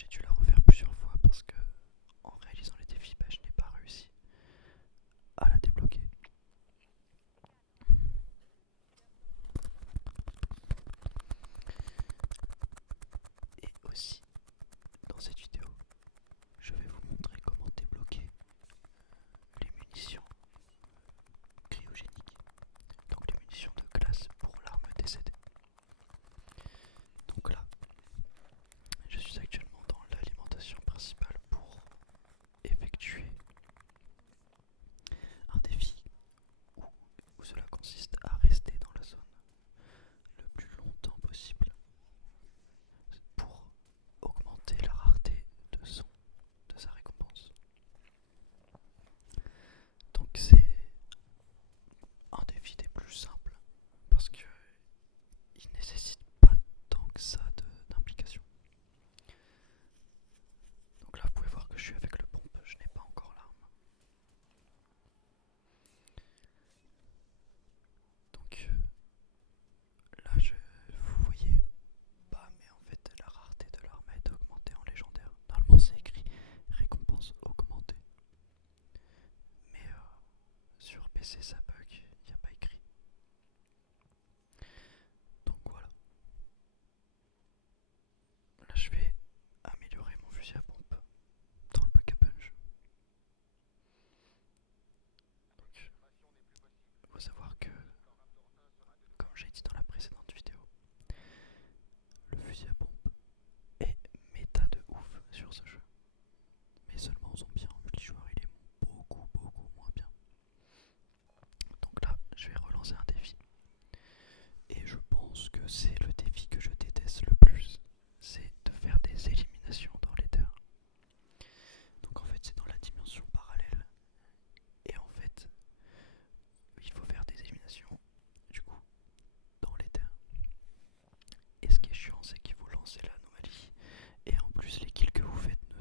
j'ai dû la refaire plusieurs fois parce que en réalisant les défis, je n'ai pas réussi à la débloquer. Et aussi, dans cette vidéo, je vais vous montrer comment débloquer les munitions cryogéniques, donc les munitions de glace pour l'arme décédée. Donc là, je suis actuellement dans l'alimentation principale pour effectuer un défi où cela consiste à rester dans la zone le plus longtemps possible pour augmenter la rareté de son de sa récompense. Donc c'est un défi des plus simples parce que il nécessite pas tant que ça d'implication. Donc là vous pouvez voir que je suis avec le pompe, je n'ai pas encore l'arme. Donc là vous voyez pas, mais en fait la rareté de l'arme a été augmentée en légendaire. Normalement c'est écrit récompense augmentée. Mais sur PC ça bug, il n'y a pas écrit. Donc voilà. Là je vais améliorer mon fusil à pompe dans le pack à punch. Donc il faut savoir que, comme j'ai dit dans la précédente vidéo, le fusil à pompe est méta de ouf sur ce jeu. Mais seulement en zombie, en multijoueur il est beaucoup moins bien. Donc là je vais relancer un défi. Et je pense que c'est le défi que je déteste le plus. C'est de faire des éliminations dans les terres. Donc en fait c'est dans la dimension parallèle. Et en fait il faut faire des éliminations du coup dans les terres. Et ce qui est chiant c'est qu'il faut lancer l'anomalie. Et en plus les kills que vous faites ne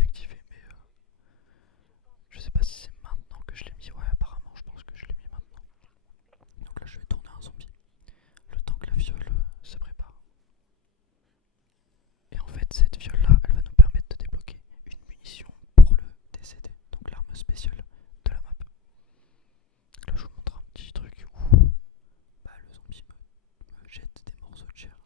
désactivé, mais je sais pas si c'est maintenant que je l'ai mis. Ouais, apparemment, je pense que je l'ai mis maintenant. Donc là, je vais tourner un zombie. Le temps que la fiole se prépare. Et en fait, cette fiole là, elle va nous permettre de débloquer une munition pour le DCD, donc l'arme spéciale de la map. Donc là, je vous montre un petit truc où le zombie me jette des morceaux de chair.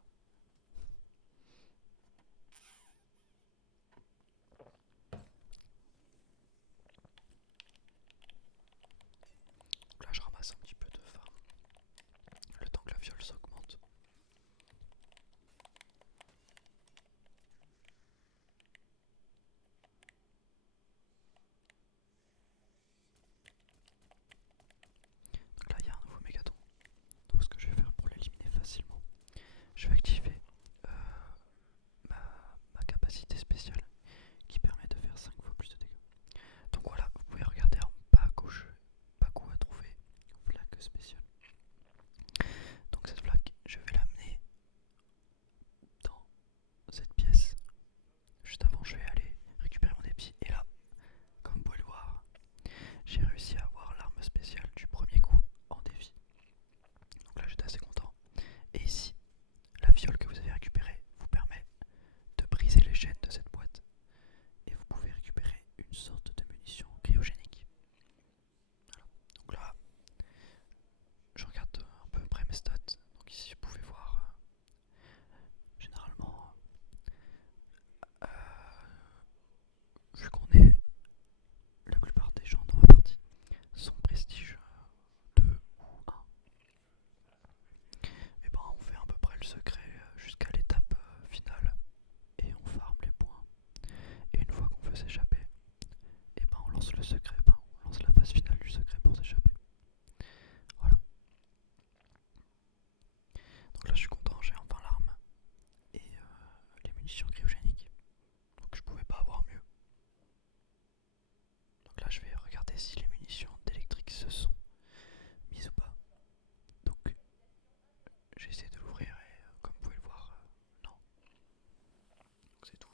Donc là, je ramasse un petit peu de farm. Le temps que la fiole s'augmente. Donc là, il y a un nouveau mégaton. Donc ce que je vais faire pour l'éliminer facilement, je vais activer euh, ma capacité spéciale qui permet de faire 5 fois plus de dégâts. Donc voilà, vous pouvez regarder en bas à gauche, pas quoi à trouver, flaque spéciale. Donc cette flaque, je vais l'amener dans cette pièce. Juste avant, je vais aller récupérer mon épi. Et là, comme vous pouvez le voir, j'ai réussi à avoir l'arme spéciale du premier coup en défi. Donc là, j'étais assez content. Et ici, la fiole que vous avez récupérée vous permet de briser les chaînes de cette boîte. Et vous pouvez récupérer une sorte de munition cryogénique. Voilà. Donc là, je regarde un peu près mes stats. Donc ici, vous pouvez voir, généralement, vu qu'on est, la plupart des gens dans ma partie sont prestige 2 ou 1. Et ben on fait à peu près le secret jusqu'à l'étape finale et on farm les points. Et une fois qu'on veut s'échapper, et ben on lance le secret, on lance la phase finale du secret pour s'échapper. Voilà. Donc là je suis content, j'ai enfin l'arme et les munitions cryogéniques. Donc je pouvais pas avoir mieux. Donc là je vais regarder si les munitions d'électrique se sont mises ou pas. Donc j'ai essayé de l'ouvrir et comme vous pouvez le voir, non. Donc c'est tout.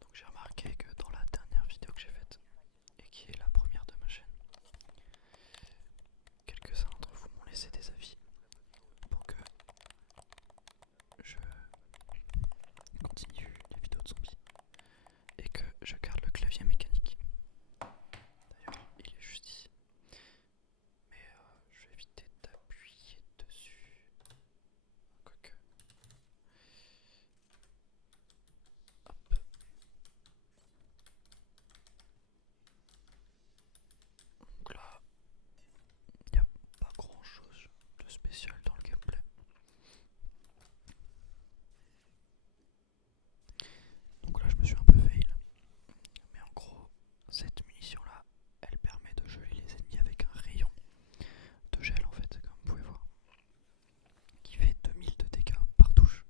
Donc j'ai remarqué que dans la dernière vidéo que j'ai faite, et qui est la première de ma chaîne, quelques-uns d'entre vous m'ont laissé des avis pour que je continue les vidéos de zombies et que je garde le clavier mécanique. D'ailleurs, il est juste ici. Mais je vais éviter d'appuyer dessus. Quoique. Hop. Donc là, il n'y a pas grand chose de spécial dans le gameplay. Donc là, je me suis un peu fail. Mais en gros, cette munition là, elle permet de geler les ennemis avec un rayon de gel en fait, comme vous pouvez voir, qui fait 2000 de dégâts par touche.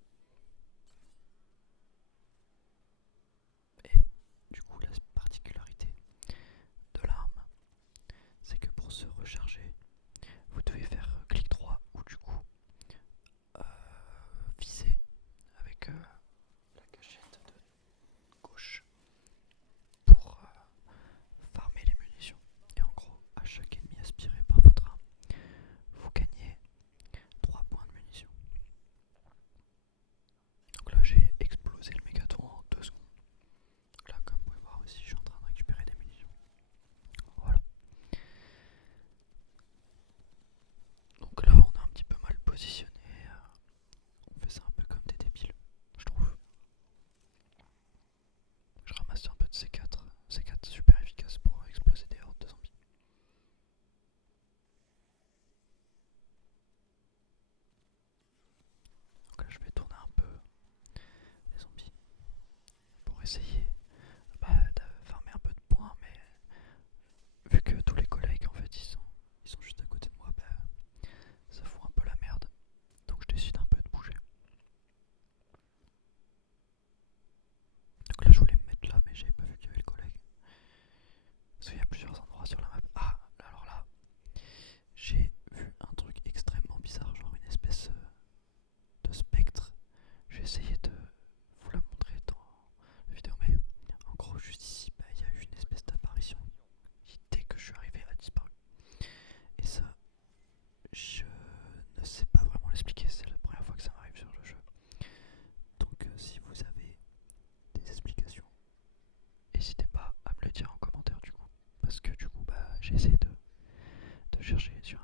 Et du coup, la particularité de l'arme, c'est que pour se recharger, vous devez faire clic droit ou du coup viser avec la gâchette de gauche pour farmer les munitions. Et en gros, à chaque ennemi aspiré par votre arme, vous gagnez 3 points de munitions. Donc là, j'ai explosé le mégaton en 2 secondes. Donc là, comme vous pouvez voir aussi, je suis en train de récupérer des munitions. Voilà. Donc là, on est un petit peu mal positionné. On fait ça un peu comme des débiles, je trouve. Je ramasse un peu de C4. C4 super efficace pour exploser des hordes de zombies. Donc là, je vais tourner un peu les zombies pour essayer de farmer un peu de points, mais vu que tous les collègues en fait ils sont juste à côté de moi, ça fout un peu la merde. j'ai essayé de chercher sur